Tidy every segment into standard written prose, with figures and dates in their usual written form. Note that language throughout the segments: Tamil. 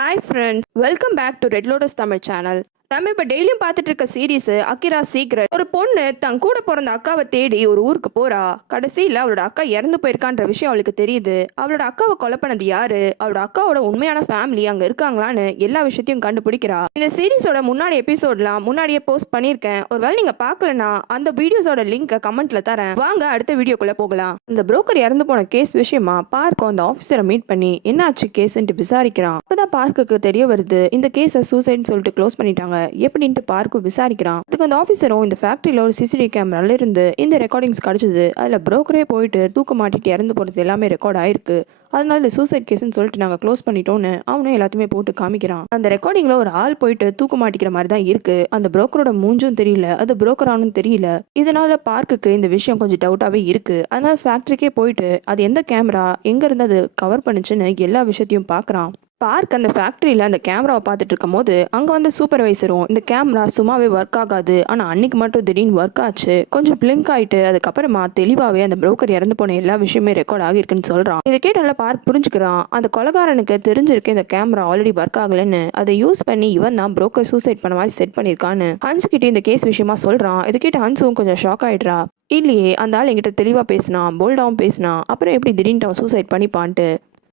Hi friends, welcome back to Red Lotus Tamil channel. நம்ம இப்போ டெய்லியும் பார்த்துட்டு இருக்க சீரீஸ் அகிரா சீக்ரெட். ஒரு பொண்ணு தன் கூட பிறந்த அக்காவை தேடி ஒரு ஊருக்கு போறா. கடைசியில் அவளோட அக்கா இறந்து போயிருக்கான்ற விஷயம் அவளுக்கு தெரியுது. அவளோட அக்காவை கொலை பண்ணது யாரு, அவளோட அக்காவோட உண்மையான ஃபேமிலி அங்க இருக்காங்களான்னு எல்லா விஷயத்தையும் கண்டுபிடிக்கிறா. இந்த சீரீஸோட முன்னாடி எபிசோட்லாம் முன்னாடியே போஸ்ட் பண்ணியிருக்கேன். ஒருவேளை நீங்க பார்க்கலனா அந்த வீடியோஸோட லிங்கை கமெண்ட்ல தரேன். வாங்க அடுத்த வீடியோக்குள்ள போகலாம். இந்த புரோக்கர் இறந்து போன கேஸ் விஷயமா பார்க்கும் அந்த ஆஃபீஸரை மீட் பண்ணி என்னாச்சு கேஸ்ன்னு விசாரிக்கிறான். அப்பதான் பார்க்குக்கு தெரிய வருது இந்த கேஸை சூசைட்னு சொல்லிட்டு க்ளோஸ் பண்ணிட்டாங்க எப்படின்ட்டு பார்க்கு விசாரிக்கிறான். அதுக்கு அந்த ஆஃபீஸரும் இந்த ஃபேக்டரியில ஒரு சிசிடிவி கேமரால இருந்து இந்த ரெக்கார்டிங்ஸ் கிடைச்சது. அதுல புரோக்கரே போயிட்டு தூக்க மாட்டிட்டு இறந்து போறது எல்லாமே ரெக்கார்ட் ஆயிருக்கு. அதனால இந்த சூசைட் கேஸ்ன்னு சொல்லிட்டு நாங்கள் க்ளோஸ் பண்ணிட்டோம்னு அவனும் எல்லாத்தையுமே போட்டு காமிக்கிறான். அந்த ரெக்கார்டிங்ல ஒரு ஆள் போயிட்டு தூக்க மாட்டிக்கிற மாதிரி தான் இருக்கு. அந்த புரோக்கரோட மூஞ்சும் தெரியல, அது புரோக்கரானும் தெரியல. இதனால பார்க்குக்கு இந்த விஷயம் கொஞ்சம் டவுட்டாவே இருக்கு. அதனால ஃபேக்டரிக்கே போயிட்டு அது எந்த கேமரா எங்க இருந்து அது கவர் பண்ணுச்சுன்னு எல்லா விஷயத்தையும் பார்க்கறான். பார்க் அந்த ஃபேக்ட்ரியில் அந்த கேமராவை பார்த்துட்டு இருக்கும் போது அங்கே வந்து சூப்பர்வைசரும் இந்த கேமரா சும்மாவே ஒர்க் ஆகாது, ஆனால் அன்னைக்கு மட்டும் திடீர்னு ஒர்க் ஆச்சு, கொஞ்சம் பிளிங்க் ஆயிட்டு அதுக்கப்புறமா தெளிவாகவே அந்த புரோக்கர் இறந்து போன எல்லா விஷயமே ரெக்கார்ட் ஆகிருக்குன்னு சொல்கிறான். இதை கேட்டால பார்க் புரிஞ்சுக்கிறான். அந்த கொலகாரனுக்கு தெரிஞ்சிருக்கு இந்த கேமரா ஆல்ரெடி ஒர்க் ஆகலன்னு. அதை யூஸ் பண்ணி இவன் தான் புரோக்கர் சூசைட் பண்ண மாதிரி செட் பண்ணியிருக்கான்னு ஹன்ஸ் கிட்டே இந்த கேஸ் விஷயமா சொல்கிறான். இதை கேட்டு ஹன்ஸும் கொஞ்சம் ஷாக் ஆயிடுறா. இல்லையே, அந்த ஆள் என்கிட்ட தெளிவாக பேசினான், போல்டாகவும் பேசினான், அப்புறம் எப்படி திடீர்னு அவன் சூசைட் பண்ணிப்பான்ட்டு.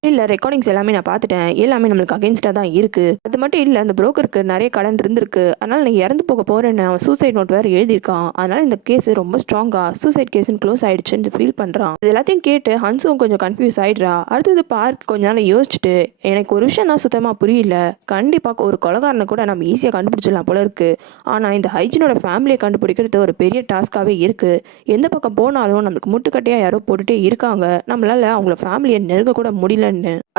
இல்லை, ரெக்கார்டிங்ஸ் எல்லாமே நான் பார்த்துட்டேன், எல்லாமே நம்மளுக்கு அகேன்ஸ்டாக தான் இருக்குது. அது மட்டும் இல்லை, அந்த புரோக்கருக்கு நிறைய கடன் இருந்திருக்கு, அதனால் நீ இறந்து போக போகிறேன்னு அவன் சூசைட் நோட் வேறு எழுதியிருக்கான். அதனால் இந்த கேஸ் ரொம்ப ஸ்ட்ராங்காக சூசைட் கேஸ்ன்னு க்ளோஸ் ஆயிடுச்சுன்னு ஃபீல் பண்ணுறான். இது எல்லாத்தையும் கேட்டு ஹன்ஸும் கொஞ்சம் கன்ஃபியூஸ் ஆகிடுறா. அடுத்தது பார்க் கொஞ்ச நாள் யோசிச்சுட்டு எனக்கு ஒரு விஷயம் தான் சுத்தமாக புரியல, கண்டிப்பாக ஒரு கொலகாரனை கூட நம்ம ஈஸியாக கண்டுபிடிச்சிடலாம் போல இருக்குது, ஆனால் இந்த ஹைஜினோட ஃபேமிலியை கண்டுபிடிக்கிறது ஒரு பெரிய டாஸ்க்காகவே இருக்குது. எந்த பக்கம் போனாலும் நம்மளுக்கு முட்டுக்கட்டையாக யாரோ போட்டுகிட்டே இருக்காங்க, நம்மளால் அவங்கள ஃபேமிலியை நெருங்க கூட முடியல.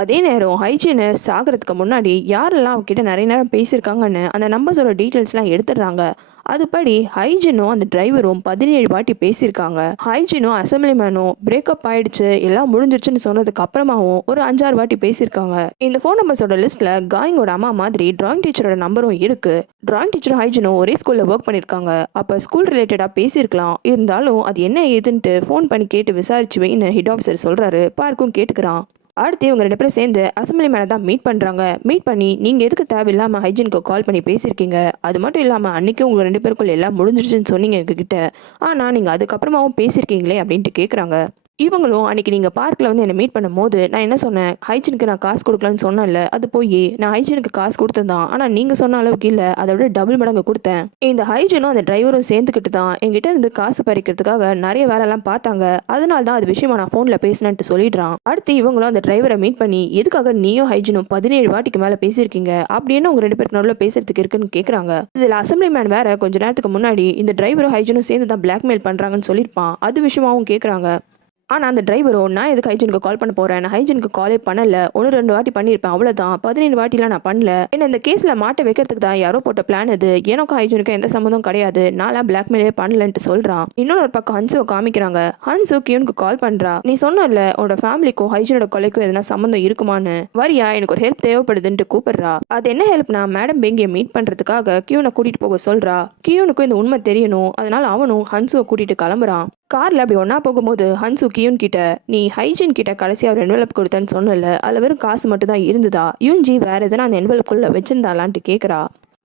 அதே நேரம் ஹைஜீன் சாகிறதுக்கு முன்னாடி யாரெல்லாம் அவகிட்ட நிறைய நேரம் பேசியிருக்காங்கன்னு அந்த நம்பர்ஸோட டீட்டெயில்ஸ்லாம் எடுத்துடுறாங்க. அதுபடி ஹைஜீனும் அந்த டிரைவரும் 17 வாட்டி பேசியிருக்காங்க. ஹைஜீனும் அசம்பிளிமேனும் பிரேக்கப் ஆயிடுச்சு எல்லாம் முடிஞ்சிருச்சுன்னு சொன்னதுக்கு அப்புறமாவும் ஒரு 5-6 வாட்டி பேசியிருக்காங்க. இந்த ஃபோன் நம்பர்ஸோட லிஸ்ட்ல காயிங்கோட அம்மா மாதிரி டிராயிங் டீச்சரோட நம்பரும் இருக்கு. டிராயிங் டீச்சரும் ஹைஜீனும் ஒரே ஸ்கூல்ல ஒர்க் பண்ணியிருக்காங்க. அப்போ ஸ்கூல் ரிலேட்டடா பேசியிருக்கலாம், இருந்தாலும் அது என்ன ஏதுன்ட்டு ஃபோன் பண்ணி கேட்டு விசாரிச்சு வைன்னு ஹெட் ஆஃபீஸர் சொல்றாரு. பார்க்கும் கேட்டுக்கிறான். அடுத்து இவங்க 2 பேரும் சேர்ந்து அசம்பிளி மேனை தான் மீட் பண்ணுறாங்க. மீட் பண்ணி நீங்கள் எதுக்கு தேவையில்லாமல் ஹைஜீனுக்கு கால் பண்ணி பேசியிருக்கீங்க, அது மட்டும் இல்லாமல் அன்றைக்கி உங்கள் 2 பேருக்குள்ள எல்லாம் முடிஞ்சிருச்சுன்னு சொன்னீங்க எங்ககிட்ட, ஆனால் நீங்கள் அதுக்கப்புறமாவும் பேசியிருக்கீங்களே அப்படின்ட்டு கேட்குறாங்க. இவங்களும் அன்றைக்கி நீங்கள் பார்க்கில் வந்து என்னை மீட் பண்ணும் போது நான் என்ன சொன்னேன், ஹைஜீனுக்கு நான் காசு கொடுக்கலான்னு சொன்னேன்ல, அது போய் நான் ஹைஜீனுக்கு காசு கொடுத்ததான், ஆனால் நீங்கள் சொன்ன அளவுக்கு இல்லை, அதை விட டபுள் மடங்கு கொடுத்தேன். இந்த ஹைஜீனும் அந்த டிரைவரும் சேர்ந்துக்கிட்டு தான் என்கிட்ட இருந்து காசு பறிக்கிறதுக்காக நிறைய வேலைலாம் பார்த்தாங்க, அதனால தான் அது விஷயமா நான் ஃபோனில் பேசினேன்ட்டு சொல்லிடுறான். அடுத்து இவங்களும் அந்த டிரைவரை மீட் பண்ணி எதுக்காக நீயும் ஹைஜீனும் 17 வாட்டிக்கு மேலே பேசியிருக்கீங்க அப்படின்னு உங்கள் 2 பேருக்கு நடுவில் பேசுறதுக்கு இருக்குன்னு கேட்குறாங்க. இதில் அசம்பிளி மேன் வேற கொஞ்ச நேரத்துக்கு முன்னாடி இந்த டிரைவரும் ஹைஜீனும் சேர்ந்து தான் பிளாக்மெயில் பண்ணுறாங்கன்னு சொல்லியிருப்பான். அது விஷயமாவும் கேட்குறாங்க. ஆனால் அந்த டிரைவரும் நான் எதுக்கு ஹைஜீனுக்கு கால் பண்ண போகிறேன், நான் ஹைஜீனுக்கு காலே பண்ணலை, 1-2 வாட்டி பண்ணியிருப்பேன் அவ்வளோதான், 17 வாட்டிலாம் நான் பண்ணல, ஏன்னா இந்த கேஸில் மாட்ட வைக்கிறதுக்கு தான் யாரோ போட்ட பிளான் இது, எனக்கும் ஹைஜீனுக்கும் எந்த சம்மந்தம் கிடையாது, நான்லாம் பிளாக்மெயிலே பண்ணலன்ட்டு சொல்கிறான். இன்னொரு பக்கம் ஹன்ஸுவை காமிக்கிறாங்க. ஹன்ஸு கியூனுக்கு கால் பண்ணுறா. நீ சொன்னல உன்னோட ஃபேமிலிக்கும் ஹைஜீனோட கொலைக்கும் எதனா சம்மந்தம் இருக்குமான்னு, வரியா எனக்கு ஒரு ஹெல்ப் தேவைப்படுதுன்ட்டு கூப்பிடுறா. அது என்ன ஹெல்ப்னா மேடம் பெங்கியை மீட் பண்ணுறதுக்காக கியூனை கூட்டிகிட்டு போக சொல்கிறா. கியூனுக்கும் இந்த உண்மை தெரியணும், அதனால அவனும் ஹன்ஸுவை கூட்டிகிட்டு கிளம்புறான். காரில் அப்படி ஒன்றா போகும்போது ஹன்ஸு கியூன் கிட்ட நீ ஹைஜீன் கிட்ட கடைசியாக ஒரு என்வெலப் கொடுத்தேன்னு சொன்னல, அதில் வெறும் காசு மட்டும் தான் இருந்ததா, யூன்ஜி வேறு எதனா அந்த என்வெலப்புக்குள்ளே வச்சிருந்தாலான்ட்டு கேட்குறா.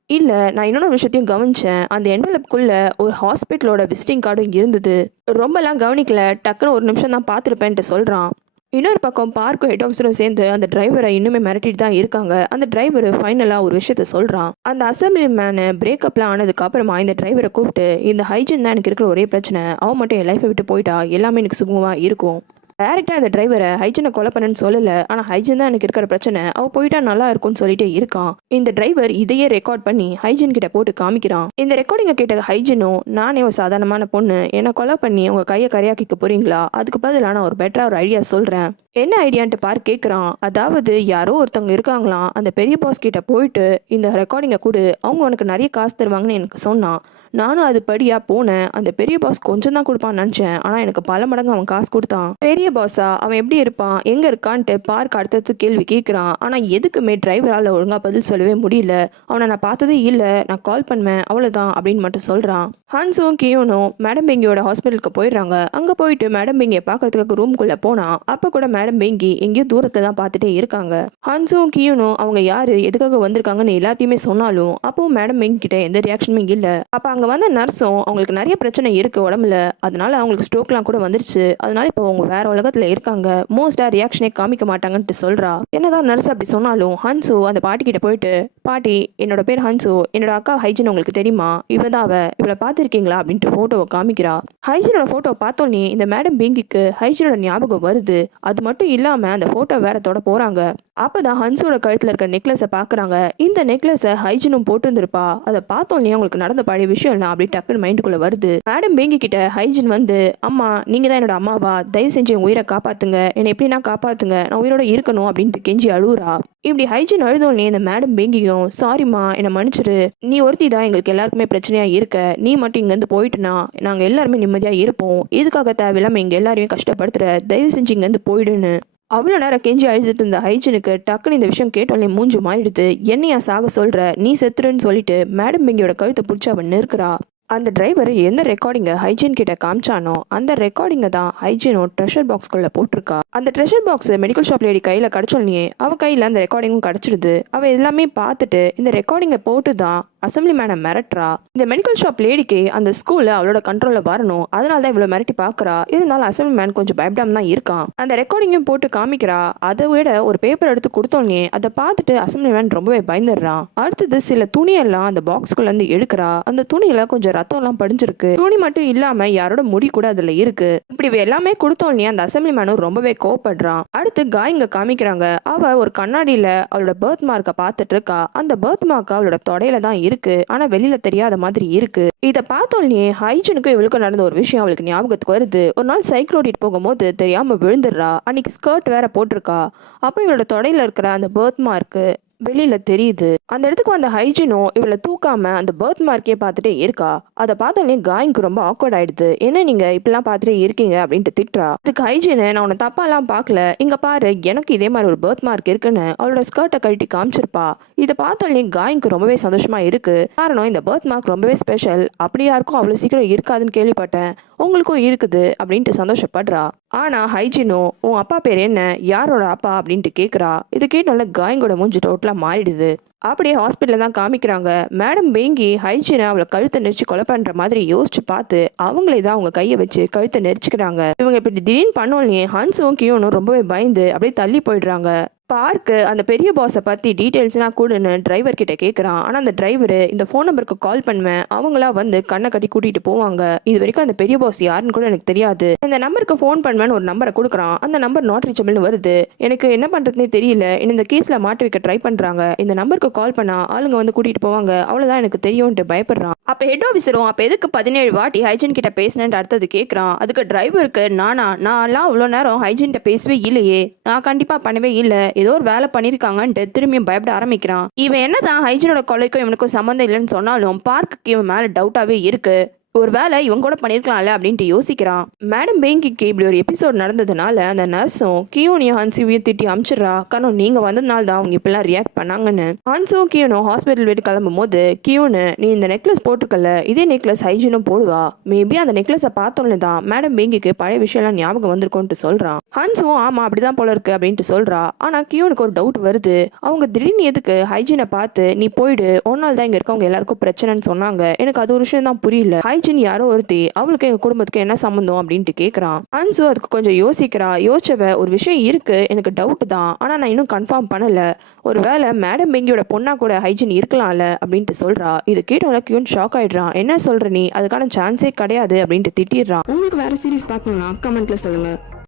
இல்லை, நான் இன்னொரு விஷயத்தையும் கவனித்தேன், அந்த என்வெலப்புக்குள்ளே ஒரு ஹாஸ்பிட்டலோட விசிட்டிங் கார்டும் இருந்தது, ரொம்பலாம் கவனிக்கல, டக்குன்னு ஒரு நிமிஷம் தான் பார்த்துருப்பேன்ட்டு சொல்கிறான். இன்னொரு பக்கம் பார்க்கும் ஹெட் ஆஃபீஸரும் சேர்ந்து அந்த டிரைவரை இன்னுமே மிரட்டிட்டு தான் இருக்காங்க. அந்த டிரைவர் ஃபைனலாக ஒரு விஷயத்த சொல்கிறான். அந்த அசம்பிளி மேனு பிரேக்கப்லாம் ஆனதுக்கு அப்புறமா இந்த டிரைவரை கூப்பிட்டு இந்த ஹைஜீன் தான் எனக்கு இருக்கிற ஒரே பிரச்சனை, அவன் மட்டும் என் லைஃப்பை விட்டு போயிட்டா எல்லாமே எனக்கு சுகமாக இருக்கும். டைரக்டாக அந்த டிரைவரை ஹைஜீனை கொலை பண்ணேன்னு சொல்லலை, ஆனால் ஹைஜீன் தான் எனக்கு இருக்கிற பிரச்சனை, அவள் போயிட்டா நல்லா இருக்கும்னு சொல்லிட்டே இருக்கான். இந்த டிரைவர் இதையே ரெக்கார்ட் பண்ணி ஹைஜீன் கிட்ட போட்டு காமிக்கிறான். இந்த ரெக்கார்டிங்கை கேட்ட ஹைஜீனும் நானே ஒரு சாதாரணமான பொண்ணு, என்னை கொலை பண்ணி உங்கள் கையை கரையாக்கிக்க போறீங்களா, அதுக்கு பதிலாக நான் ஒரு பெட்டராக ஒரு ஐடியா சொல்கிறேன். என்ன ஐடியான்ட்டு பார்க் கேட்குறான். அதாவது யாரோ ஒருத்தவங்க இருக்காங்களாம், அந்த பெரிய பாஸ் கிட்ட போயிட்டு இந்த ரெக்கார்டிங்கை கொடு, அவங்க உனக்கு நிறைய காசு தருவாங்கன்னு எனக்கு சொன்னான், நானும் அது படியா போனேன். அந்த பெரிய பாஸ் கொஞ்சம் தான் கொடுப்பான்னு நினைச்சேன். ஆனா எனக்கு பல மடங்கு அவன் காசு கொடுத்தான். பெரிய பாஸா அவன் எப்படி இருப்பான், எங்க இருக்கான்ட்டு பார்க்க அடுத்தடுத்து கேள்வி கேட்கிறான். ஆனா எதுக்குமே டிரைவரால ஒழுங்கா பதில் சொல்லவே முடியல. அவனை நான் பார்த்ததே இல்ல, நான் கால் பண்ணுவேன் அவ்வளவுதான் அப்படின்னு மட்டும் சொல்றான். ஹன்ஸும் கியோனும் மேடம் பெங்கியோட ஹாஸ்பிட்டலுக்கு போயிடுறாங்க. அங்க போயிட்டு மேடம் பெங்கியை பாக்குறதுக்கு ரூம்குள்ள போனா அப்ப கூட மேடம் பெங்கி எங்கேயோ தூரத்துல தான் பார்த்துட்டே இருக்காங்க. ஹன்ஸும் கியோனும் அவங்க யாரு எதுக்காக வந்திருக்காங்கன்னு எல்லாத்தையுமே சொன்னாலும் அப்பவும் மேடம் பெங்கி கிட்ட எந்த ரியாக்ஷனுமே இல்ல. அப்ப அங்க வந்த நர்ஸும் அவங்களுக்கு நிறைய பிரச்சனை இருக்கு உடம்புல, அதனால அவங்களுக்கு ஸ்ட்ரோக்லாம் கூட வந்துருச்சு, அதனால இப்போ அவங்க வேற உலகத்துல இருக்காங்க, மோஸ்டா ரியாக்ஷனே காமிக்க மாட்டாங்கன்ட்டு சொல்றா. என்னதான் நர்ஸ் அப்படி சொன்னாலும் ஹன்சு அந்த பாட்டி கிட்ட போயிட்டு, பாட்டி என்னோட பேர் ஹன்சு, என்னோட அக்கா ஹைஜின் உங்களுக்கு தெரியுமா, இவதான் இவளை பார்த்துருக்கீங்களா அப்படின்ட்டு போட்டோவை காமிக்கிறா. ஹைஜினோட போட்டோ பார்த்தோன்னே இந்த மேடம் பெங்கிக்கு ஹைஜினோட ஞாபகம் வருது. அது மட்டும் இல்லாம அந்த போட்டோ வேற தொட போறாங்க. அப்பதான் ஹன்ஸோட கழுத்துல இருக்க நெக்லஸை பாக்குறாங்க. இந்த நெக்லஸை ஹைஜினும் போட்டிருந்திருப்பா. அதை பார்த்தோன்னே உங்களுக்கு நடந்த பழைய விஷயம் எல்லாம் அப்படி டக்குன்னு மைண்டுக்குள்ள வருது. மேடம் பெங்கி கிட்ட ஹைஜின் வந்து, அம்மா நீங்க தான் என்னோட அம்மாவா, தயவு செஞ்சு என் உயிரை காப்பாத்துங்க, என்னை எப்படின்னா காப்பாத்துங்க, நான் உயிரோட இருக்கணும் அப்படின்ட்டு கெஞ்சி அழுவுறா. இப்படி ஹைஜின் அழுதோடனே இந்த மேடம் பெங்கியும், சாரிம்மா என்னை மன்னிச்சிரு, நீ ஒருத்தி தான் எங்களுக்கு எல்லாருக்குமே பிரச்சனையா இருக்க, நீ மட்டும் இங்க இருந்து போயிட்டுனா நாங்க எல்லாருமே நிம்மதியா இருப்போம், இதுக்காக தேவையில்லாம எங்க எல்லாரையும் கஷ்டப்படுத்துற, தயவு செஞ்சு இங்க இருந்து போயிடுன்னு. அவ்வளோ நேரம் கெஞ்சி அழுதுட்டு இருந்த ஹைஜனுக்கு டக்குன்னு இந்த விஷயம் கேட்டோன்னே மூஞ்சி மாறிடுது. என்னையா சாக சொல்ற, நீ செத்துருன்னு சொல்லிட்டு மேடம் பெங்கியோட கழுத்தை பிடிச்சி அவன் நிற்கிறா. அந்த டிரைவர் எந்த ரெக்கார்டிங்கை ஹைஜின் கிட்ட காமிச்சானோ அந்த ரெக்கார்டிங்கை தான் ஹைஜினோ ட்ரெஷர் பாக்ஸ்குள்ள போட்டிருக்கா. அந்த treasure box medical shop lady கையில கிடைச்சோன்னே அவ கையில அந்த ரெக்கார்டிங்கும் கிடைச்சிடுது. அவ எல்லாமே பார்த்துட்டு இந்த ரெக்கார்டிங்கை போட்டு தான் அசம்பிளி மேனை மிரட்டுறா. இந்த மெடிக்கல் ஷாப் லேடிக்கு அந்த ஸ்கூல்ல அவளோட கண்ட்ரோல்ல வரணும், அதனால தான் இவ்வளவு மிரட்டி பாக்குறா. இருந்தாலும் அசம்பிளி மேன் கொஞ்சம் பயப்படாம தான் இருக்கான். அந்த ரெக்கார்டிங்கும் போட்டு காமிக்கிறா. அதை விட ஒரு பேப்பர் எடுத்து கொடுத்தோன்னே அதை பார்த்துட்டு அசம்பிளி மேன் ரொம்பவே பயந்துடுறான். அடுத்தது சில துணியெல்லாம் அந்த பாக்ஸ்குள்ள இருந்து எடுக்கிறா. அந்த துணியில கொஞ்சம் ரத்தம் எல்லாம் படிஞ்சிருக்கு. துணி மட்டும் இல்லாம யாரோட முடி கூட அதுல இருக்கு. இப்படி எல்லாமே கொடுத்தோன்னே அந்த அசம்பிளி மேனும் ரொம்பவே கோவப்படுறான். அடுத்து காய்ங்க காமிக்கிறாங்க. அவ ஒரு கண்ணாடியில அவளோட பர்த் மார்க்கை பார்த்துட்டு இருக்கா. அந்த பர்த் மார்க் அவளோட தொடையில தான் இருக்கு, ஆனா வெளியில தெரியாத மாதிரி இருக்கு. இத பார்த்தோன்னே ஹைஜனுக்கு இவளுக்கு நடந்த ஒரு விஷயம் அவளுக்கு ஞாபகத்துக்கு வருது. ஒரு நாள் சைக்கிள் ஓட்டிட்டு போகும்போது தெரியாம விழுந்துடுறா. அன்னைக்கு ஸ்கர்ட் வேற போட்டிருக்கா. அப்ப இவளோட தொடையில இருக்கிற அந்த பர்த் மார்க் வெளியில தெரியுது. அந்த இடத்துக்கு வந்த ஹைஜினும் இவளை தூக்காம அந்த பர்த் மார்க்கே பார்த்துட்டே இருக்கா. அதை பார்த்தாலே காய்க்கு ரொம்ப ஆக்வர்ட் ஆயிடுது. என்ன நீங்க இப்பெல்லாம் பார்த்துட்டே இருக்கீங்க அப்படின்ட்டு திட்டுறா. அதுக்கு ஹைஜினு, நான் உன்னை தப்பாலாம் பார்க்கல, இங்க பாரு எனக்கு இதே மாதிரி ஒரு பர்த் மார்க் இருக்குன்னு அவளோட ஸ்கர்ட்டை கழட்டி காமிச்சிருப்பா. இதை பார்த்தாலே காய்க்கு ரொம்பவே சந்தோஷமா இருக்கு. காரணம் இந்த பர்த் மார்க் ரொம்பவே ஸ்பெஷல், அப்படி யாருக்கும் அவ்வளவு சீக்கிரம் இருக்காதுன்னு கேள்விப்பட்டேன், உங்களுக்கும் இருக்குது அப்படின்ட்டு சந்தோஷப்படுறா. ஆனா ஹைஜினோ, உன் அப்பா பேர் என்ன, யாரோட அப்பா அப்படின்ட்டு கேட்குறா. இது கேட்டால காயங்கோட மூஞ்சி டோட்டலா மாறிடுது. அப்படியே ஹாஸ்பிட்டலில் தான் காமிக்கிறாங்க. மேடம் பெங்கி ஹைஜினை அவளை கழுத்தை நெரிச்சு கொலை பண்ற மாதிரி யோசிச்சு பார்த்து அவங்களே தான் அவங்க கையை வச்சு கழுத்தை நெரிச்சுக்கிறாங்க. இவங்க இப்படி திடீர்னு பண்ணோன்னே ஹன்ஸும் கியோனும் ரொம்பவே பயந்து அப்படியே தள்ளி போயிடுறாங்க. பார்க்கு அந்த பெரிய பாஸை பற்றி டீட்டெயில்ஸ்னா கூடன்னு டிரைவர் கிட்ட கேட்குறான். ஆனால் அந்த டிரைவர் இந்த ஃபோன் நம்பருக்கு கால் பண்ணுவேன், அவங்களா வந்து கண்ணை கட்டி கூட்டிகிட்டு போவாங்க, இது வரைக்கும் அந்த பெரிய பாஸ் யாருன்னு கூட எனக்கு தெரியாது, இந்த நம்பருக்கு ஃபோன் பண்ணுவேன்னு ஒரு நம்பரை கொடுக்குறான். அந்த நம்பர் நாட் ரீச்சபிள்னு வருது. எனக்கு என்ன பண்ணுறதுனே தெரியல, இந்த கேஸில் மாட்டி வைக்க ட்ரை பண்ணுறாங்க, இந்த நம்பருக்கு கால் பண்ணால் ஆளுங்க வந்து கூட்டிகிட்டு போவாங்க, அவ்வளோதான் எனக்கு தெரியும்ன்ட்டு பயப்படுறான். அப்போ ஹெட் ஆஃபீஸரும் அப்போ எதுக்கு 17 வாட்டி ஹைஜின் கிட்ட பேசினேன்ட்டு அடுத்தது கேட்குறான். அதுக்கு டிரைவருக்கு, நான்லாம் அவ்வளோ நேரம் ஹைஜின்கிட்ட பேசவே இல்லையே, நான் கண்டிப்பாக பண்ணவே இல்லை, ஏதோ ஒரு வேலை பண்ணிருக்காங்கன்ட்டு திரும்பியும் பயப்பட ஆரம்பிக்கிறான். இவன் என்னதான் ஹைஜினோட கொலைக்கும் இவனுக்கும் சம்மந்தம் இல்லைன்னு சொன்னாலும் பார்க்குக்கு இவன் மேல டவுட்டாவே இருக்கு. ஒரு வேலை இவங்க கூட பண்ணிருக்கலாம்ல அப்படின்ட்டு யோசிக்கிறான். மேடம் பெங்கிக்கு இப்படி ஒரு எபிசோட் நடந்ததுனால அந்த நர்ஸும் கியோனியும் ஹன்சியும் திட்டி அமிச்சிடுறா. காரணம் நீங்க வந்ததுனால தான் அவங்க இப்பெல்லாம் ரியாக்ட் பண்ணாங்கன்னு. ஹன்சும் கியோனும் ஹாஸ்பிட்டல் வீட்டு கிளம்பும் போது கியோனு, நீ இந்த நெக்லஸ் போட்டிருக்கல, இதே நெக்லஸ் ஹைஜினும் போடுவா, மேபி அந்த நெக்லஸை பார்த்தோன்னு தான் மேடம் பெங்கிக்கு பழைய விஷயம்லாம் ஞாபகம் வந்திருக்கும்ட்டு சொல்றான். ஹன்சும் ஆமா அப்படிதான் போல இருக்கு அப்படின்ட்டு சொல்றா. ஆனா கியோனுக்கு ஒரு டவுட் வருது. அவங்க திடீர்னு எதுக்கு ஹைஜினை பார்த்து நீ போயிடு, ஒரு நாள் தான் இங்க இருக்கவங்க எல்லாருக்கும் பிரச்சனைன்னு சொன்னாங்க, எனக்கு அது ஒரு விஷயம் தான் புரியல, யாரோ ஒருத்தி அவளுக்கு எங்க குடும்பத்துக்கு என்ன சம்பந்தம் அப்படின்ட்டு கேக்குறான். ஹன்சு அதுக்கு கொஞ்சம் யோசிக்கிறா. யோசிச்சவ, ஒரு விஷயம் இருக்கு, எனக்கு டவுட் தான், ஆனா நான் இன்னும் கன்ஃபார்ம் பண்ணல, ஒருவேளை மேடம் பெங்கியோட பொண்ணா கூட ஹைஜின் இருக்கலாம்ல அப்படின்ட்டு சொல்றா. இது கேட்டோம்ல கியூன் ஷாக் ஆயிடுறான். என்ன சொல்ற நீ, அதுக்கான சான்ஸே கிடையாது அப்படின்ட்டு திட்டிடுறான். உங்களுக்கு வேற சீரிஸ் பார்க்கணும்னா கமெண்ட்ல சொல்லுங்க.